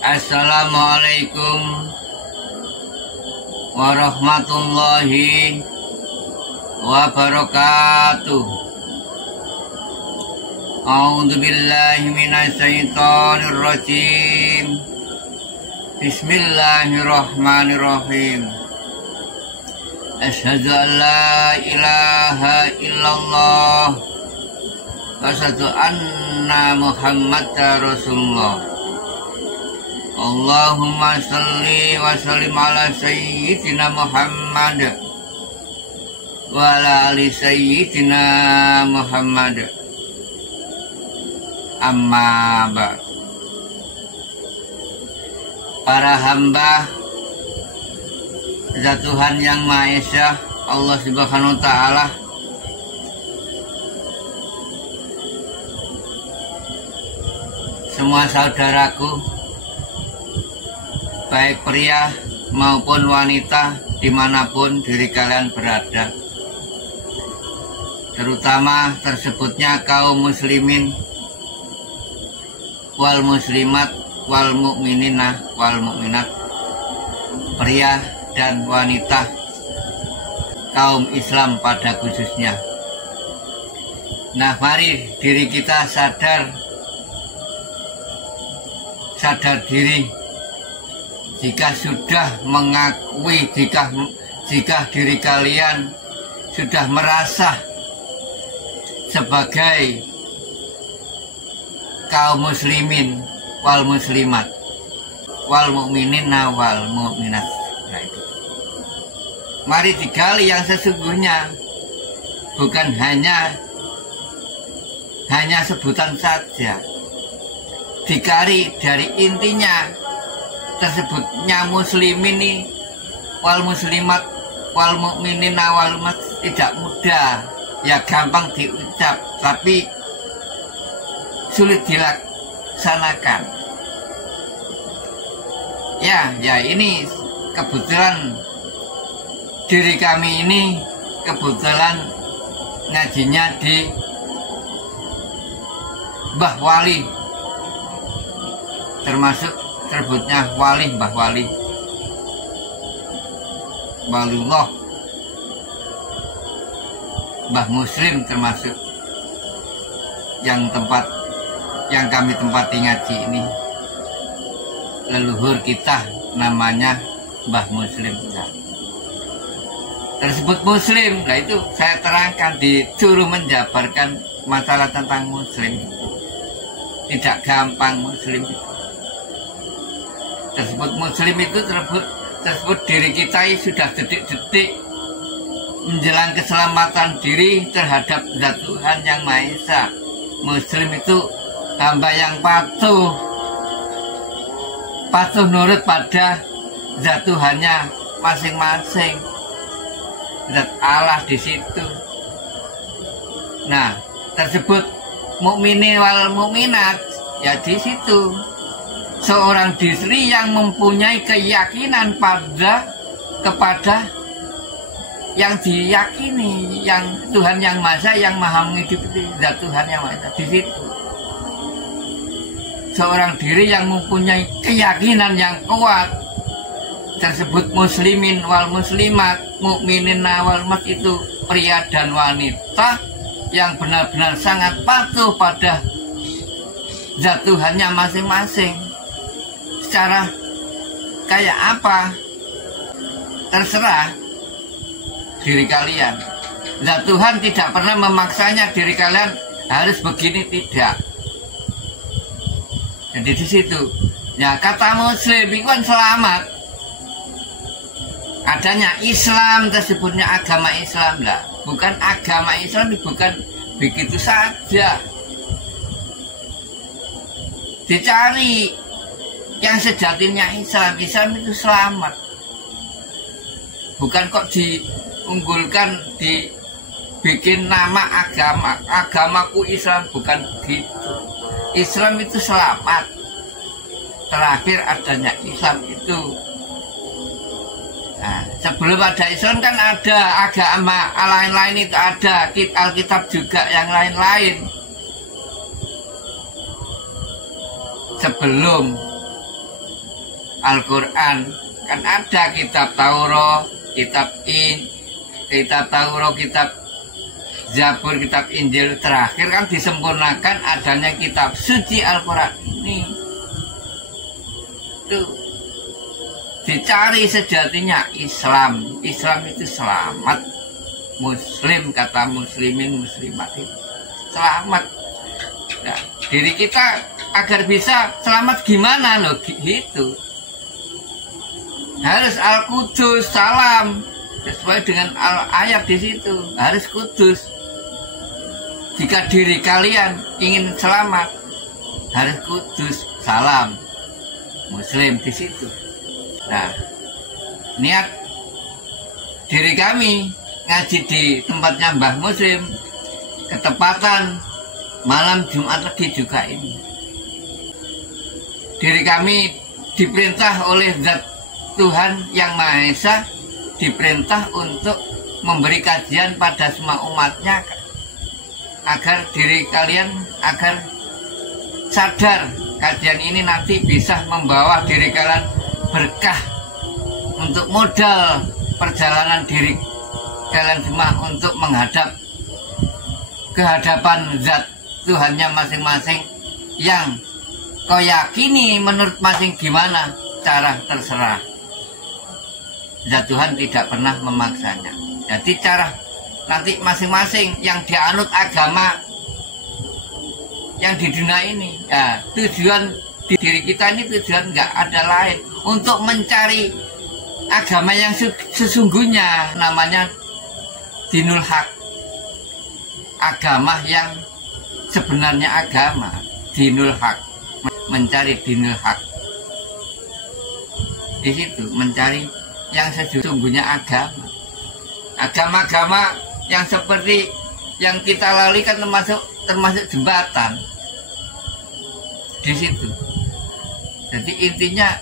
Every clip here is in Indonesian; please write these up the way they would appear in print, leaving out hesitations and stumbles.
Assalamualaikum warahmatullahi wabarakatuh. A'udzu billahi minasy syaithanir rajim. Bismillahirrahmanirrahim. Asyhadu an la ilaha illallah wa asyhadu anna Muhammadar Rasulullah. Allahumma salli wa sallim ala sayyidina Muhammad wa ala ali sayyidina Muhammad. Amma ba'd. Para hamba Zat Tuhan Yang Maha Esa, Allah Subhanahu wa Ta'ala, semua saudaraku, baik pria maupun wanita, dimanapun diri kalian berada, terutama tersebutnya kaum muslimin wal muslimat wal mu'minina wal mu'minat, pria dan wanita, kaum Islam pada khususnya. Nah, mari diri kita sadar diri. Jika sudah mengakui, jika diri kalian sudah merasa sebagai kaum muslimin wal muslimat wal mu'minina wal mu'minat, nah itu, mari digali yang sesungguhnya, bukan hanya sebutan saja, digali dari intinya. Tersebutnya muslimin ini wal muslimat wal mu'minina wal mu'minat tidak mudah, ya gampang diucap tapi sulit dilaksanakan. Ya ini kebetulan diri kami ini kebetulan ngajinya di Mbah Wali, termasuk tersebutnya wali, Mbah Wali, Waliullah, Mbah Muslim, termasuk yang kami tempati ngaji ini, leluhur kita namanya Mbah Muslim. Nah, tersebut Muslim, nah itu saya terangkan, disuruh menjabarkan masalah tentang Muslim. Tidak gampang Muslim itu. Tersebut Muslim itu tersebut diri kita sudah detik-detik menjelang keselamatan diri terhadap Zat Tuhan Yang Maha Esa. Muslim itu hamba yang patuh nurut pada Zat Tuhannya masing-masing, Zat Allah di situ. Nah, tersebut mukminin wal mukminat, ya di situ. Seorang diri yang mempunyai keyakinan kepada yang diyakini, yang Tuhan Yang Maha Esa, yang Maha menghidupi, Zat Tuhan Yang Maha Esa di situ. Seorang diri yang mempunyai keyakinan yang kuat, tersebut muslimin wal muslimat, mukminin wal mu'minat, itu pria dan wanita yang benar-benar sangat patuh pada Zat Tuhannya masing-masing. Secara kayak apa terserah diri kalian. Zat Tuhan tidak pernah memaksanya diri kalian harus begini, tidak. Jadi di situ ya kata muslim itu kan selamat. Adanya Islam tersebutnya agama Islam lah, bukan agama Islam, bukan begitu saja. Dicari yang sejatinya Islam itu selamat. Bukan kok diunggulkan, dibikin nama agamaku Islam, bukan begitu. Islam itu selamat. Terakhir adanya Islam itu. Nah, sebelum ada Islam kan ada agama lain-lain, itu ada Alkitab juga yang lain-lain. Sebelum Al-Quran. Kan ada kitab Taurat, kitab Taurat, kitab Zabur, kitab Injil. Terakhir kan disempurnakan adanya kitab suci Al-Quran ini. Tuh, dicari sejatinya Islam. Islam itu selamat. Muslim, kata muslimin, muslimat itu selamat. Nah, diri kita agar bisa selamat gimana loh gitu. Harus Al-Qudus, salam sesuai dengan ayat di situ. Harus kudus. Jika diri kalian ingin selamat, harus kudus, salam Muslim di situ. Nah, niat diri kami ngaji di tempatnya Mbah Muslim, ketepatan malam Jumat Legi juga ini. Diri kami diperintah oleh Zat Tuhan Yang Maha Esa, diperintah untuk memberi kajian pada semua umatnya agar diri kalian agar sadar kajian ini nanti bisa membawa diri kalian berkah untuk modal perjalanan diri kalian semua untuk menghadap kehadapan Zat Tuhannya masing-masing yang kau yakini menurut masing gimana cara terserah. Zat Tuhan tidak pernah memaksanya. Jadi cara nanti masing-masing yang dianut agama yang di dunia ini, ya tujuan di diri kita ini tujuan nggak ada lain untuk mencari agama yang sesungguhnya, namanya Dinul Haq, agama yang sebenarnya agama, Dinul Haq, mencari Dinul Haq. Di situ mencari yang sesungguhnya agama. Agama-agama yang seperti yang kita lalui kan termasuk jembatan. Di situ. Jadi intinya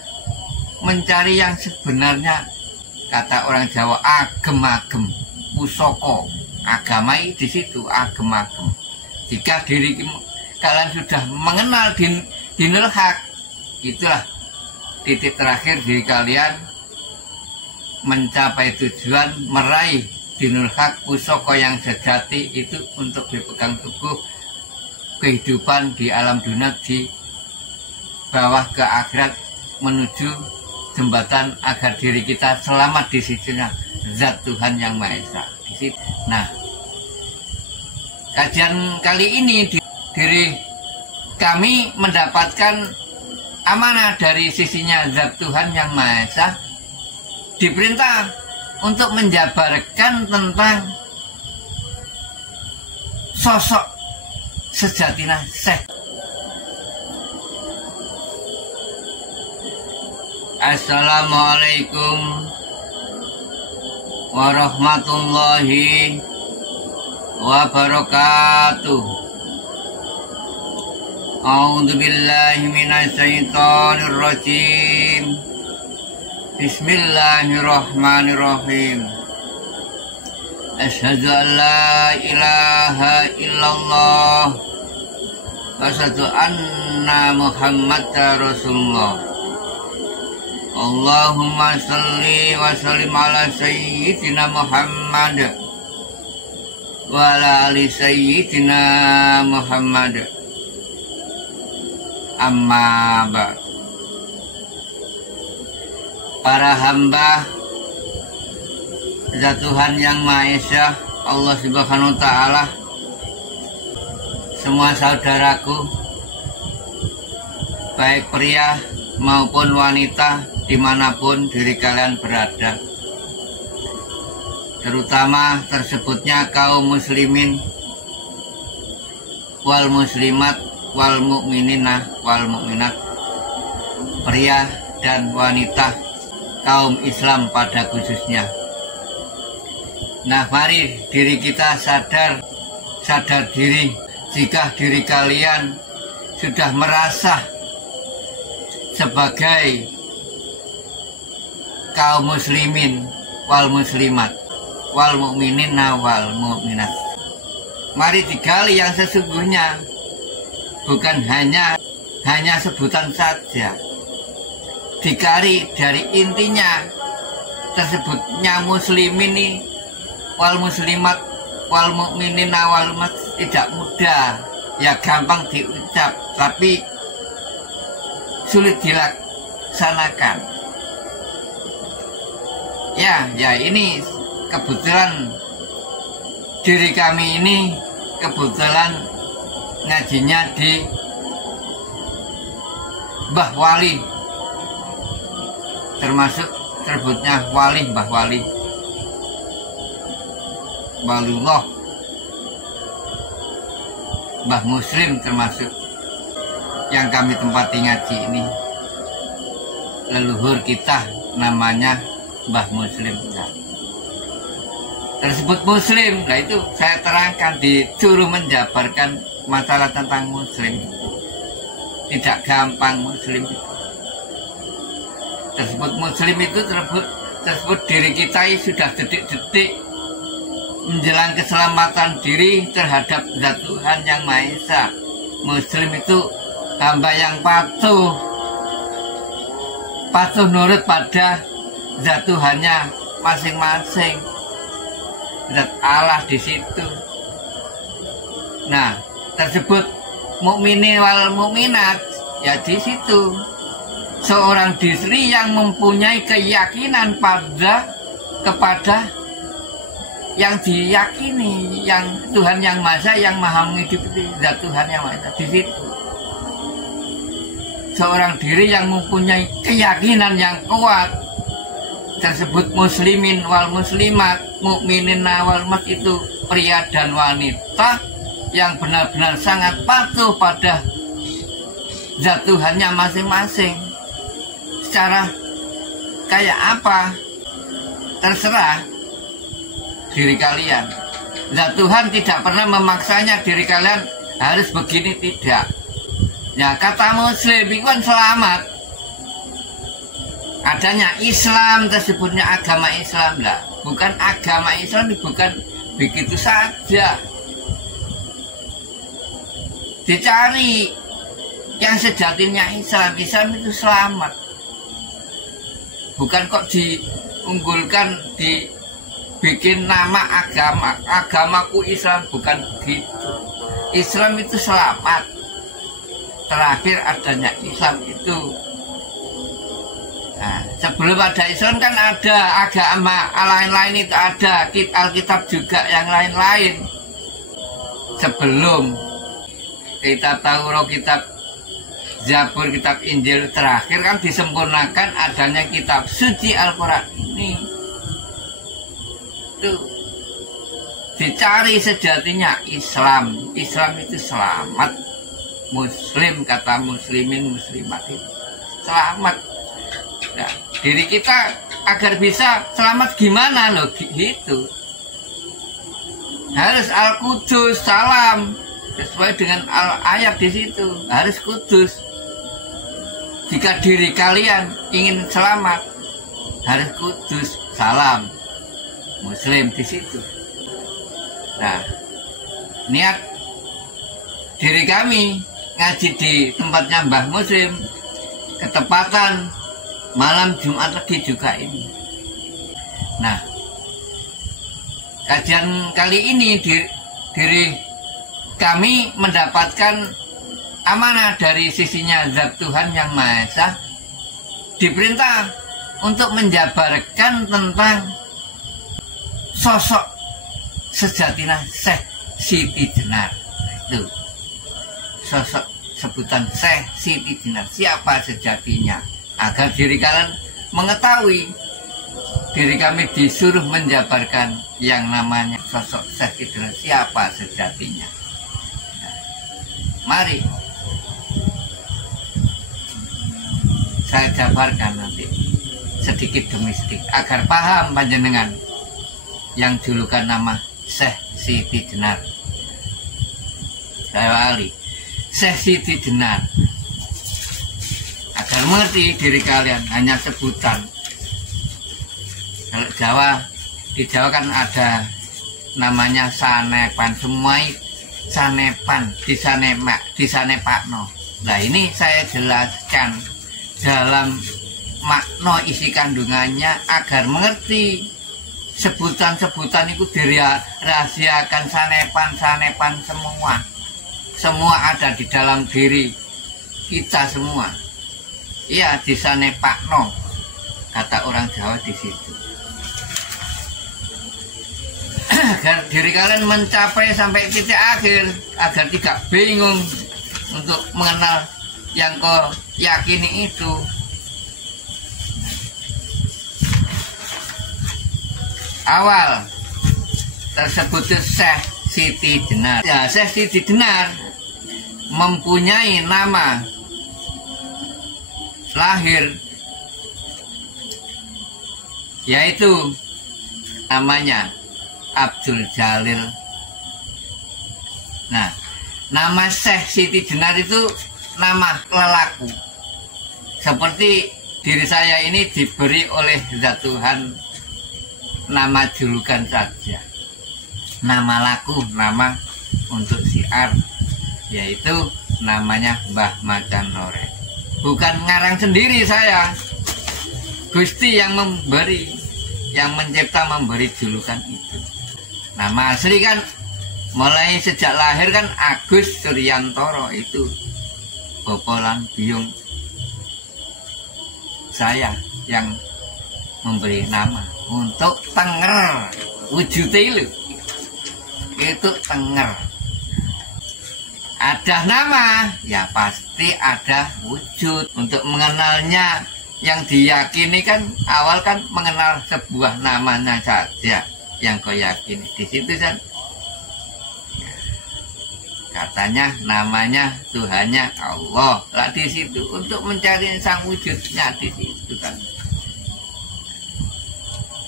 mencari yang sebenarnya, kata orang Jawa, agem-agem, pusoko. Agama di situ, agem-agem. Jika diri kalian sudah mengenal Dinul Haq, itulah titik terakhir diri kalian mencapai tujuan, meraih Dinul Haq, pusoko yang sejati itu untuk dipegang teguh kehidupan di alam dunia, di bawah ke akhirat, menuju jembatan agar diri kita selamat di sisinya Zat Tuhan Yang Maha Esa. Nah, kajian kali ini diri kami mendapatkan amanah dari sisinya Zat Tuhan Yang Maha Esa, diperintah untuk menjabarkan tentang sosok sejatinya Syekh. Assalamualaikum warahmatullahi wabarakatuh. A'udzu billahi minasy syaithanir rajim. Bismillahirrahmanirrahim. Asyhadu an la ilaha illallah wa asyhadu anna Muhammadar Rasulullah. Allahumma shalli wa sallim ala sayyidina Muhammad wa ala ali sayyidina Muhammad. Amma ba'd. Para hamba Zat Tuhan Yang Maha Esa, Allah Subhanahu wa Ta'ala, semua saudaraku, baik pria maupun wanita, dimanapun diri kalian berada, terutama tersebutnya kaum muslimin wal muslimat wal mu'minina wal mu'minat, pria dan wanita, kaum Islam pada khususnya. Nah, mari diri kita sadar diri jika diri kalian sudah merasa sebagai kaum muslimin wal muslimat wal mu'minina wal mu'minat. Mari digali yang sesungguhnya, bukan hanya sebutan saja. dikari dari intinya tersebutnya muslim ini wal muslimat wal mukminin wal mat tidak mudah, ya gampang diucap tapi sulit dilaksanakan. Ya ini kebetulan diri kami ini kebetulan ngajinya di Mbah Wali, termasuk tersebutnya wali Mbah Wali Walullah Mbah Muslim, termasuk yang kami tempati ngaji ini leluhur kita namanya Mbah Muslim. Tersebut muslim, nah itu saya terangkan, disuruh menjabarkan masalah tentang muslim. Tidak gampang muslim itu. Tersebut muslim itu tersebut diri kita sudah detik-detik menjelang keselamatan diri terhadap Zat Tuhan Yang Maha Esa. Muslim itu hamba yang patuh nurut pada Zat Tuhannya masing-masing, Zat Allah di situ. Nah, tersebut mukminin wal mukminat, ya di situ seorang diri yang mempunyai keyakinan kepada yang diyakini, yang Tuhan Yang Maha Esa, yang Maha menghidupi, Zat Tuhan Yang Maha Esa di situ. Seorang diri yang mempunyai keyakinan yang kuat tersebut muslimin wal muslimat, mukminin wal mat, itu pria dan wanita yang benar-benar sangat patuh pada Zat Tuhannya masing-masing. Secara kayak apa terserah diri kalian. Zat Tuhan tidak pernah memaksanya diri kalian harus begini, tidak. Ya, kata muslim itu kan selamat. Adanya Islam tersebutnya agama Islam lah, bukan agama Islam, bukan begitu saja. Dicari yang sejatinya Islam itu selamat. Bukan kok diunggulkan, dibikin nama agamaku Islam, bukan begitu. Islam itu selamat. Terakhir adanya Islam itu. Nah, sebelum ada Islam kan ada agama lain-lain, itu ada Alkitab juga yang lain-lain. Sebelum kitab Taurat, kitab Zabur, kitab Injil, terakhir kan disempurnakan adanya kitab suci Al-Quran ini. Itu dicari sejatinya Islam. Islam itu selamat. Muslim, kata muslimin muslimat itu selamat. Nah, diri kita agar bisa selamat gimana loh gitu. Harus Al-Qudus, salam, sesuai dengan ayat di situ, harus kudus. Jika diri kalian ingin selamat, harus kudus, salam, muslim di situ. Nah, niat diri kami ngaji di tempatnya Mbah Muslim, ketepatan malam Jumat Legi juga ini. Nah, kajian kali ini diri kami mendapatkan amanah dari sisinya Zat Tuhan Yang Maha Esa, diperintah untuk menjabarkan tentang sosok sejatinya Syekh Siti Jenar. Itu sosok sebutan Syekh Siti Jenar, siapa sejatinya, agar diri kalian mengetahui. Diri kami disuruh menjabarkan yang namanya sosok Syekh Siti Jenar, siapa sejatinya. Nah, mari saya jabarkan nanti sedikit demi sedikit agar paham panjenengan yang julukan nama Syekh Siti Jenar. Saya wali Syekh Siti Jenar, agar mengerti diri kalian hanya sebutan. Kalau Jawa, di Jawa kan ada namanya sanepan, semua sanepan, disanepakno. Nah, ini saya jelaskan dalam makna isi kandungannya agar mengerti sebutan-sebutan itu dirahasiakan, sanepan-sanepan semua ada di dalam diri kita semua. Iya, disanepakno kata orang Jawa di situ. Agar diri kalian mencapai sampai titik akhir, agar tidak bingung untuk mengenal yang kau yakini itu. Awal tersebut Syekh Siti Jenar. Ya, Syekh Siti Jenar mempunyai nama lahir, yaitu namanya Abdul Jalil. Nah, nama Syekh Siti Jenar itu nama lelaku. Seperti diri saya ini diberi oleh Zat Tuhan nama julukan saja, nama laku, nama untuk siar, yaitu namanya Mbah Macan Lore. Bukan ngarang sendiri saya, Gusti yang memberi, yang mencipta memberi julukan itu. Nama asli kan mulai sejak lahir kan Agus Suryantoro, itu bobolan biung saya yang memberi nama untuk tenger wujudnya itu tenger. Ada nama ya pasti ada wujud. Untuk mengenalnya yang diyakini kan awal kan mengenal sebuah namanya saja yang kau yakini. Di situ kan katanya namanya Tuhannya Allah lah di situ. Untuk mencari sang wujudnya di situ kan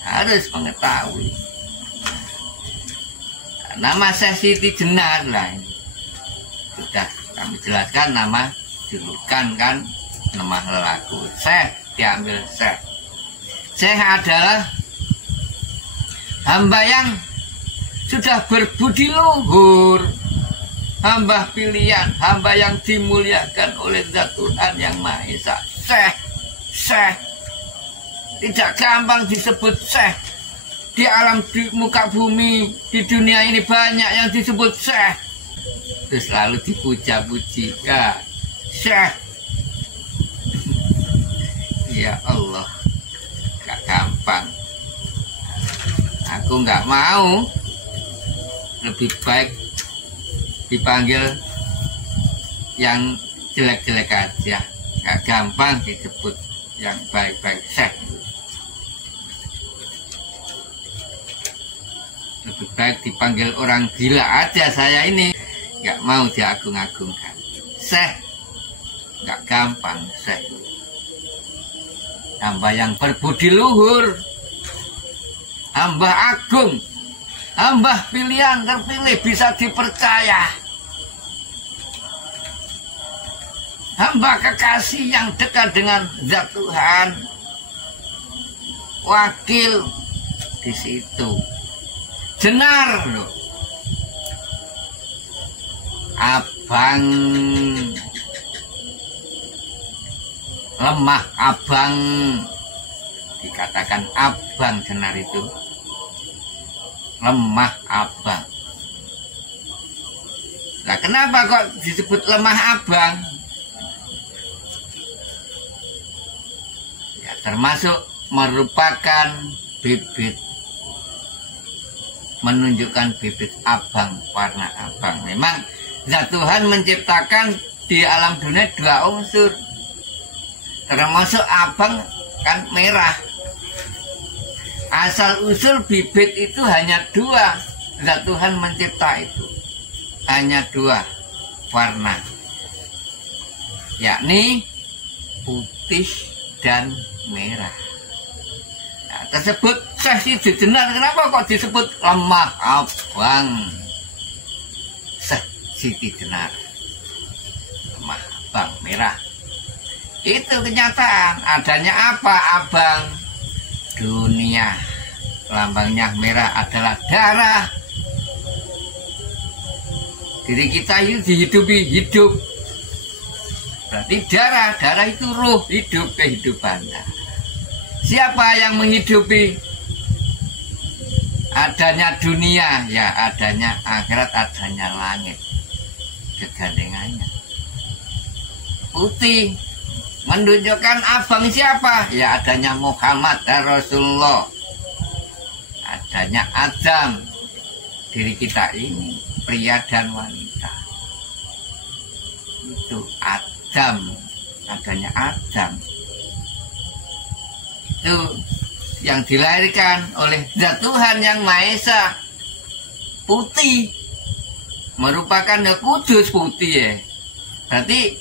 harus mengetahui. Nama Syekh Siti Jenar lah ini sudah kami jelaskan, nama julukan kan, nama lelaku. Syekh diambil Syekh. Syekh adalah hamba yang sudah berbudi luhur, hamba pilihan, hamba yang dimuliakan oleh Zat Tuhan yang Maha Esa. Syekh tidak gampang disebut Syekh. Di alam, di muka bumi, di dunia ini banyak yang disebut Syekh, terus lalu dipuja-puji ya Syekh. Ya Allah, gak gampang. Aku nggak mau, lebih baik dipanggil yang jelek-jelek aja. Gak gampang disebut yang baik-baik Syekh. Lebih baik dipanggil orang gila aja saya ini. Gak mau diagung-agungkan. Syekh gak gampang Syekh. Hamba yang berbudi luhur, hamba agung, hamba pilihan terpilih, bisa dipercaya, hamba kekasih yang dekat dengan Zat Tuhan, wakil di situ. Jenar loh, abang, lemah abang, dikatakan abang Jenar itu, lemah abang. Nah, kenapa kok disebut lemah abang? Ya, termasuk merupakan bibit, menunjukkan bibit abang, warna abang. Memang Zat Tuhan menciptakan di alam dunia dua unsur, termasuk abang kan merah. Asal usul bibit itu hanya dua. Zat Tuhan mencipta itu hanya dua warna, yakni putih dan merah. Nah, tersebut Syekh Siti Jenar. Kenapa kok disebut lemah abang Syekh Siti Jenar? Lemah abang merah. Itu kenyataan. Adanya apa abang? Dunia. Lambangnya merah adalah darah. Diri kita itu dihidupi, hidup. Berarti darah itu ruh, hidup, kehidupan. Siapa yang menghidupi adanya dunia? Ya adanya akhirat, adanya langit. Kegandengannya putih menunjukkan abang siapa? Ya adanya Muhammad dan Rasulullah. Adanya Adam, diri kita ini, pria dan wanita. Itu Adam, adanya Adam. Itu yang dilahirkan oleh Zat Tuhan yang Maha Esa. Putih, merupakan kudus putih ya. Berarti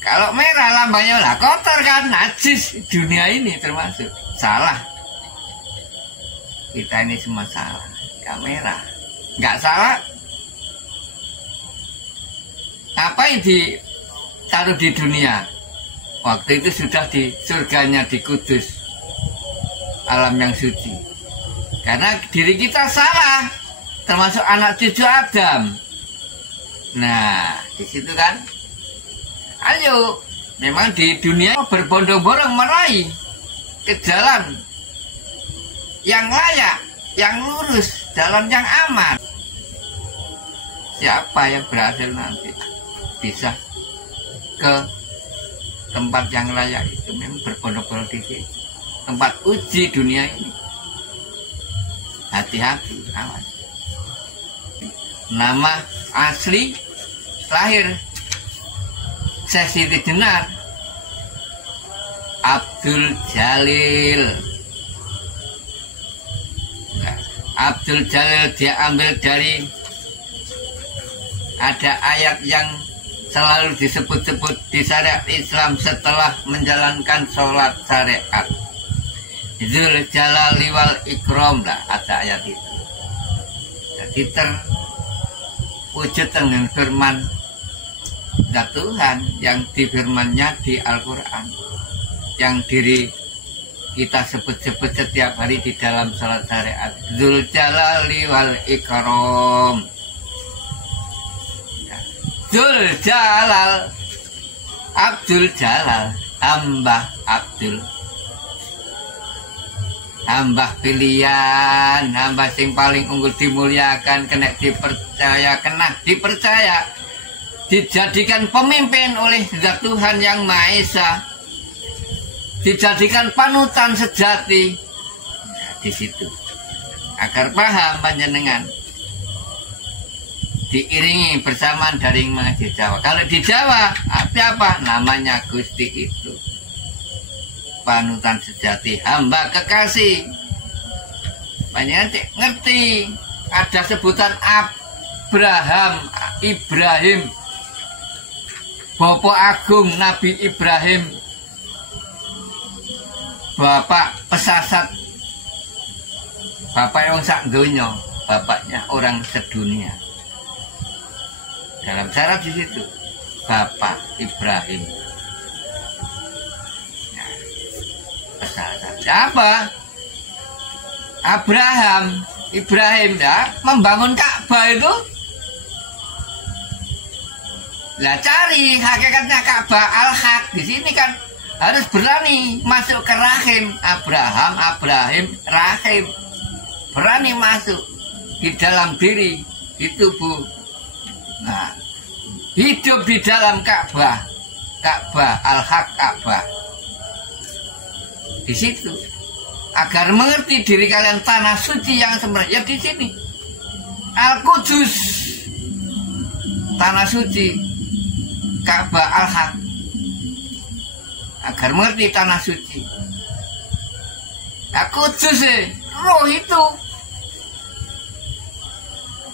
kalau merah lambangnya lah kotor kan, najis. Dunia ini termasuk salah. Kita ini semua salah. Ya merah, nggak salah. Apa yang ditaruh di dunia? Waktu itu sudah di surganya di Kudus, alam yang suci. Karena diri kita salah, termasuk anak cucu Adam. Nah, di situ kan, ayo, memang di dunia berbondong-bondong meraih ke jalan yang layak, yang lurus, jalan yang aman. Siapa yang berhasil nanti bisa ke tempat yang layak itu memang berbondong-bondong di situ. Tempat uji dunia ini. Hati-hati, awas. Nama asli lahir Siti Jenar Abdul Jalil. Nah, Abdul Jalil dia ambil dari ada ayat yang selalu disebut-sebut di syariat Islam setelah menjalankan sholat syariat. Dzul Jalali wal Ikram, lah ada ayat itu. Jadi terwujud dengan firman Zat Tuhan yang difirmannya di Al-Quran, yang diri kita sebut-sebut setiap hari di dalam sholat syariat. Dzul Jalali wal Ikram. Dzul Jalal, Abdul Jalal, hamba Abdul, hamba pilihan, hamba sing paling unggul dimuliakan, kena dipercaya, dijadikan pemimpin oleh Zat Tuhan yang Maha Esa, dijadikan panutan sejati. Nah, di situ agar paham panjenengan, diiringi bersamaan dari mengaji Jawa. Kalau di Jawa arti apa? Namanya Gusti itu panutan sejati, hamba kekasih. Banyak ngerti ada sebutan Ibrahim, Bapak Agung Nabi Ibrahim, Bapak pesasat, Bapak yang sak donya, bapaknya orang sedunia. Dalam syarat di situ Bapak Ibrahim. Nah, pesasat siapa? Ibrahim ya, membangun Ka'bah itu. Lah cari hakikatnya Ka'bah al-haq di sini kan harus berani masuk ke rahim Ibrahim rahim, berani masuk di dalam diri, di tubuh. Nah, hidup di dalam Ka'bah al-haq Ka'bah. Di situ agar mengerti diri kalian tanah suci yang sebenarnya ya di sini. Al-Qudus, tanah suci Ka'bah al-haq, agar mengerti tanah suci. Al-Qudus roh itu.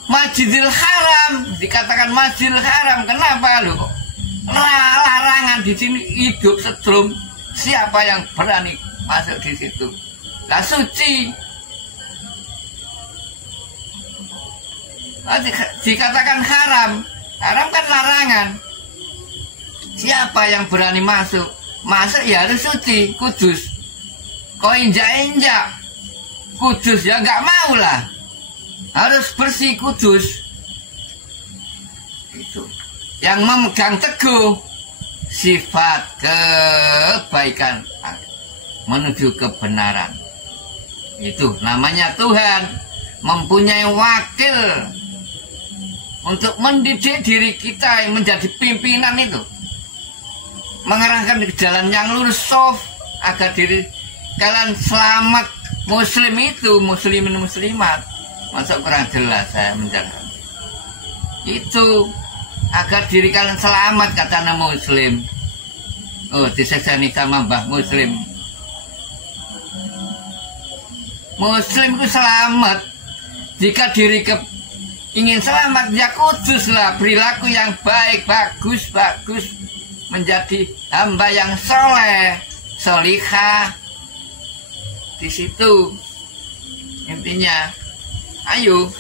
Masjidil Haram dikatakan Masjidil Haram, kenapa lu kok larangan di sini hidup setrum? Siapa yang berani masuk di situ? Lah suci. Dikatakan haram kan larangan. Siapa yang berani masuk? Masuk ya harus suci, kudus. Kau injak-injak kudus ya nggak mau lah. Harus bersih, kudus. Itu yang memegang teguh sifat kebaikan. menuju kebenaran. Itu namanya Tuhan mempunyai wakil untuk mendidik diri kita yang menjadi pimpinan itu, mengarahkan ke jalan yang lurus, soft, agar diri kalian selamat. Muslim itu, muslimin muslimat, masuk kurang jelas saya menjelaskan itu, agar diri kalian selamat, kata nama Muslim. Oh, diseksani sama Mbah Muslim. Muslim itu selamat. Jika diri ingin selamat, ya kuduslah perilaku yang baik, bagus, menjadi hamba yang soleh, solihah. Di situ intinya. Ayo.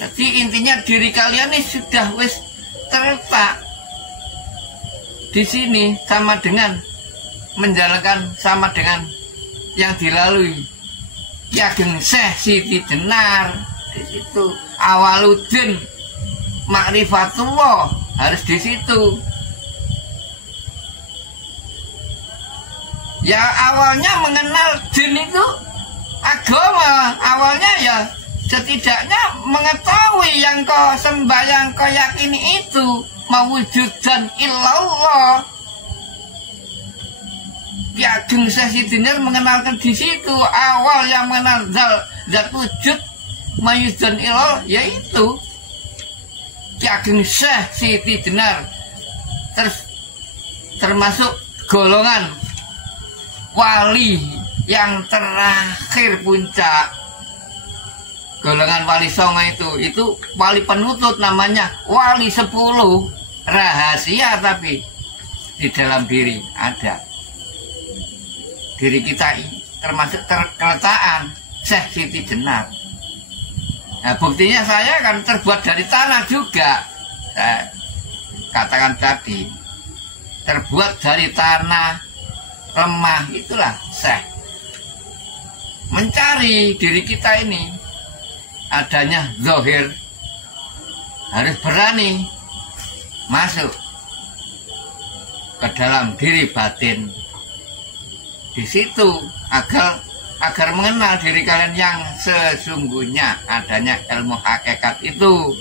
Jadi intinya diri kalian ini sudah wis terletak di sini, sama dengan menjalankan, sama dengan yang dilalui Ya Ageng Syekh Siti Jenar. Di situ Awaludin Ma'rifatullah harus di situ. Ya awalnya mengenal jin itu agama, awalnya ya setidaknya mengetahui yang kau sembah, yang kau yakini itu mewujudkan illallah. Ya Ageng Syekh Siti Jenar mengenalkan di situ awal yang mengenal zat wujud mewujudkan illallah, yaitu Ya Ageng Syekh Siti Jenar, termasuk golongan wali yang terakhir puncak. Golongan wali songo itu wali penutut, namanya wali 10, rahasia tapi di dalam diri ada. Diri kita termasuk keletakan Syekh Siti Jenar. Nah, buktinya saya kan terbuat dari tanah juga. Saya katakan tadi, terbuat dari tanah lemah, itulah Syekh. Mencari diri kita ini adanya zahir, harus berani masuk ke dalam diri batin. Di situ agar mengenal diri kalian yang sesungguhnya, adanya ilmu hakikat itu.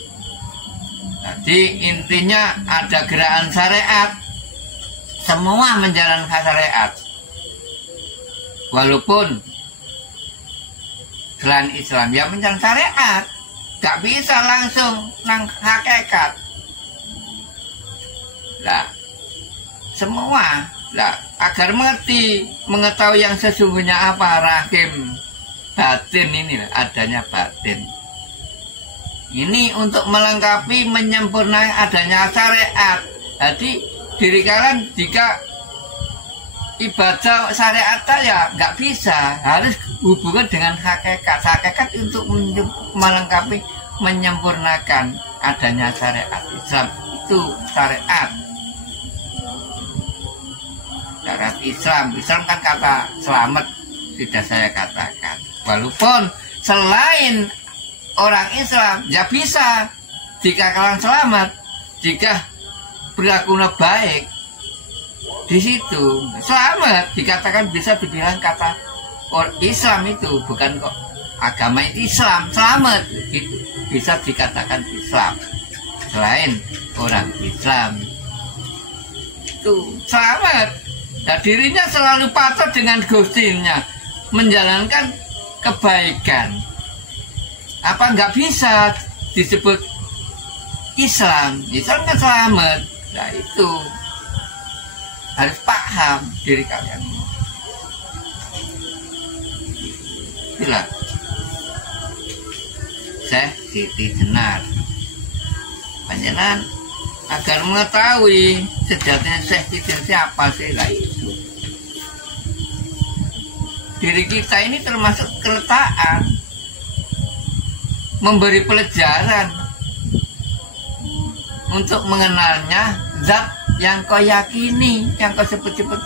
Jadi intinya ada gerakan syariat, semua menjalankan syariat. Walaupun selain Islam ya menjalankan syariat, gak bisa langsung nang hakikat. Lah, semua lah agar mengetahui yang sesungguhnya apa, rahim batin ini, adanya batin. Ini untuk melengkapi, menyempurnakan adanya syariat. Jadi diri kalian jika ibadah syariat ya nggak bisa, harus hubungan dengan hakikat. Hakikat untuk melengkapi, menyempurnakan adanya syariat Islam, itu syariat. Syariat Islam kan kata selamat, tidak saya katakan. Walaupun selain orang Islam ya bisa, jika kalian selamat, jika perilakunya baik, di situ selamat, dikatakan bisa dibilang kata orang Islam itu bukan kok agama itu Islam, selamat itu bisa dikatakan Islam. Selain orang Islam itu selamat. Nah, dirinya selalu patuh dengan Gustinya, menjalankan kebaikan. Apa nggak bisa disebut Islam? Islam kan selamat. Nah, itu harus paham diri kalian. Itulah Syekh Siti Jenar. Panjenengan agar mengetahui sejatinya Syekh Siti siapa sih, lah itu. Diri kita ini termasuk keletakan, memberi pelajaran untuk mengenalnya zat yang kau yakini, yang kau sebut-sebut,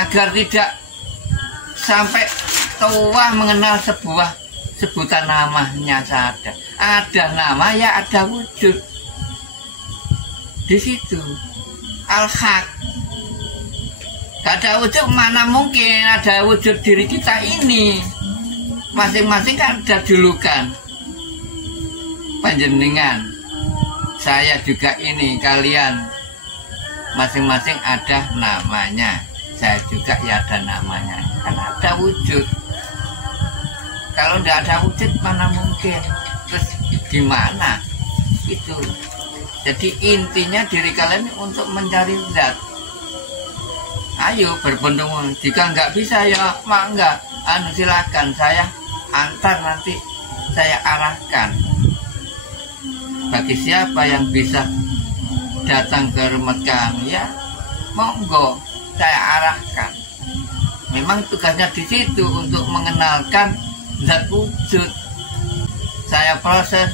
agar tidak sampai tua mengenal sebuah sebutan namanya saja. Ada nama ya ada wujud. Di situ Al-Haq. Gak ada wujud, mana mungkin ada wujud diri kita ini. Masing-masing kan ada julukan. Panjenengan, saya juga ini, kalian masing-masing ada namanya. Saya juga ya ada namanya. Kan ada wujud. Kalau tidak ada wujud mana mungkin. Terus gimana? Itu. Jadi intinya diri kalian untuk mencari zat. Ayo berbondong. Jika nggak bisa ya mak enggak. Silakan saya antar, nanti saya arahkan. Bagi siapa yang bisa datang ke rumah kami, ya monggo saya arahkan. Memang tugasnya di situ untuk mengenalkan zat wujud. Saya proses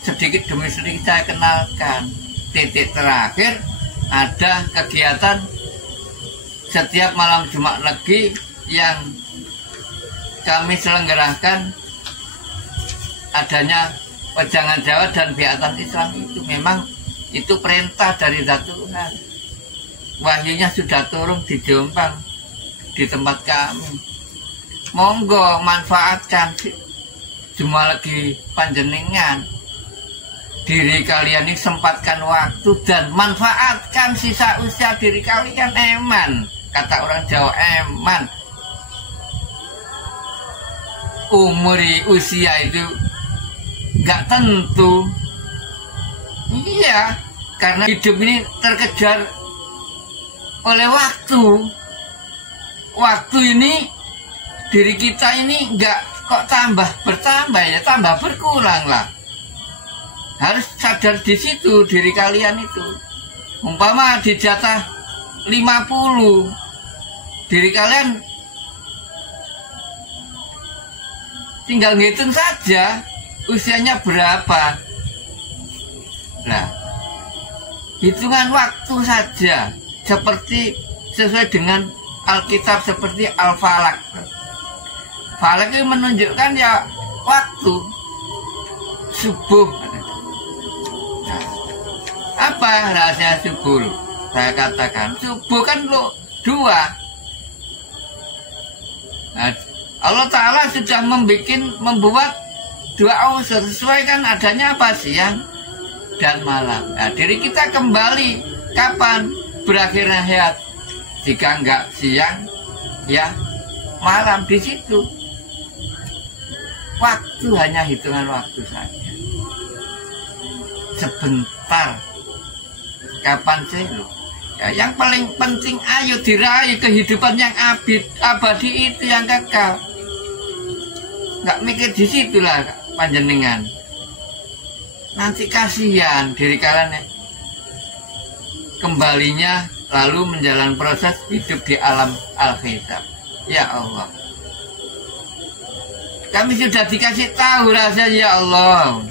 sedikit demi sedikit, saya kenalkan. Titik terakhir ada kegiatan setiap malam Jumat Legi yang kami selenggarakan, adanya wejangan Jawa dan biatan Islam. Itu memang itu perintah dari Zat Tuhan. Wahyunya sudah turun di Jombang, di tempat kami. Monggo manfaatkan Jumat Legi panjenengan. Diri kalian ini sempatkan waktu dan manfaatkan sisa usia diri kalian. Eman, kata orang Jawa, eman. Umur usia itu nggak tentu. Iya, karena hidup ini terkejar oleh waktu. Waktu ini diri kita ini nggak kok tambah bertambah, ya tambah berkurang lah. Harus sadar di situ diri kalian itu. Umpama di jatah 50, diri kalian tinggal ngitung saja usianya berapa. Nah, hitungan waktu saja, seperti sesuai dengan Alkitab, seperti Al-Falak. Falak itu menunjukkan ya waktu subuh. Nah, apa rahasia subuh? Saya katakan subuh kan lo dua. Nah, Allah Ta'ala sudah membuat dua unsur, sesuai kan adanya apa, siang dan malam. Nah, diri kita kembali kapan berakhirnya hayat? Jika enggak siang, ya malam. Di situ waktu hanya hitungan waktu saja. Sebentar. Kapan sih lo? Ya, yang paling penting ayo diraih kehidupan yang abadi itu, yang kekal. Nggak mikir di situlah panjenengan. Nanti kasihan diri kalian ya. Kembalinya lalu menjalani proses hidup di alam al-hisab. Ya Allah, kami sudah dikasih tahu rasanya, ya Allah.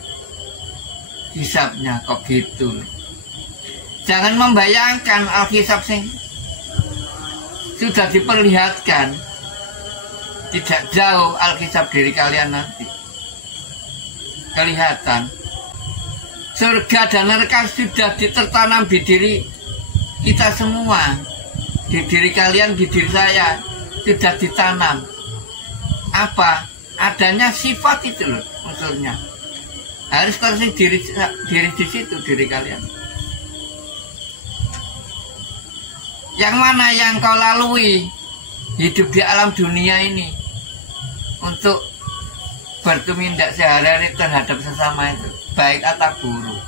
Hisabnya kok gitu. Jangan membayangkan al-hisab sing sudah diperlihatkan. Tidak jauh al-hisab diri kalian nanti. Kelihatan. Surga dan neraka sudah ditertanam di diri kita semua. Di diri kalian, di diri saya. Sudah ditanam. Apa? Adanya sifat itu loh unsurnya. Harus koreksi diri di situ, diri kalian. Yang mana yang kau lalui hidup di alam dunia ini untuk bertumindak sehari-hari terhadap sesama itu, baik atau buruk,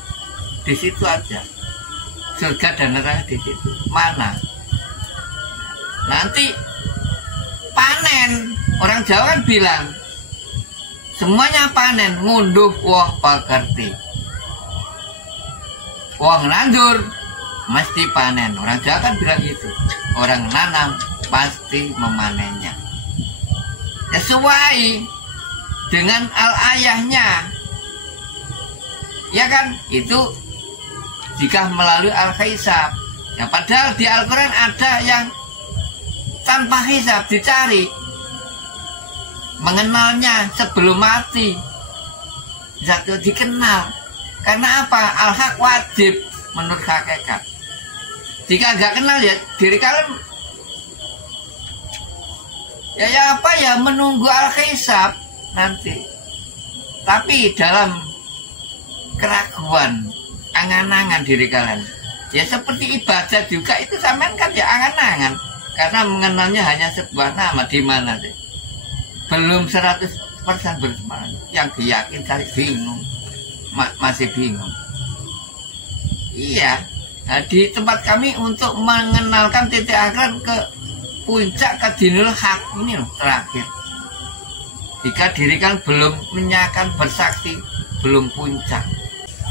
di situ aja. Surga dan neraka di situ. Mana? Nanti panen. Orang Jawa kan bilang semuanya panen, ngunduh woh pakerti. Wong nandur mesti panen. Orang Jawa kan bilang gitu. Orang nanam pasti memanennya. Sesuai dengan al-ayahnya. Ya kan? Itu jika melalui al-hisab. Ya, padahal di Al-Quran ada yang tanpa hisab dicari. Mengenalnya sebelum mati. Jatuh dikenal. Karena apa? Al-haq wajib menurut hakikat. Jika nggak kenal ya diri kalian Ya apa ya, menunggu al-hisab nanti. Tapi dalam keraguan, angan-angan diri kalian. Ya seperti ibadah juga itu sampean kan ya angan-angan. Karena mengenalnya hanya sebuah nama, di mana sih? Belum 100% bersemangat. Yang diyakin saya bingung. Masih bingung. Iya. Nah, di tempat kami untuk mengenalkan titik akhir ke puncak kadinul hak ini loh terakhir. Jika diri kan belum menyakan bersaksi, belum puncak.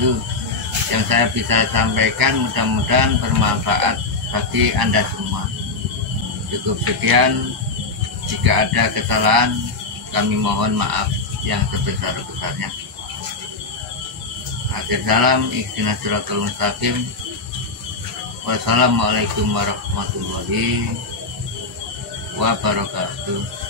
Tuh yang saya bisa sampaikan, mudah-mudahan bermanfaat bagi Anda semua. Cukup sekian. Jika ada kesalahan, kami mohon maaf yang sebesar-besarnya. Akhir salam, ihdinas siratal mustaqim. Wassalamualaikum warahmatullahi wabarakatuh.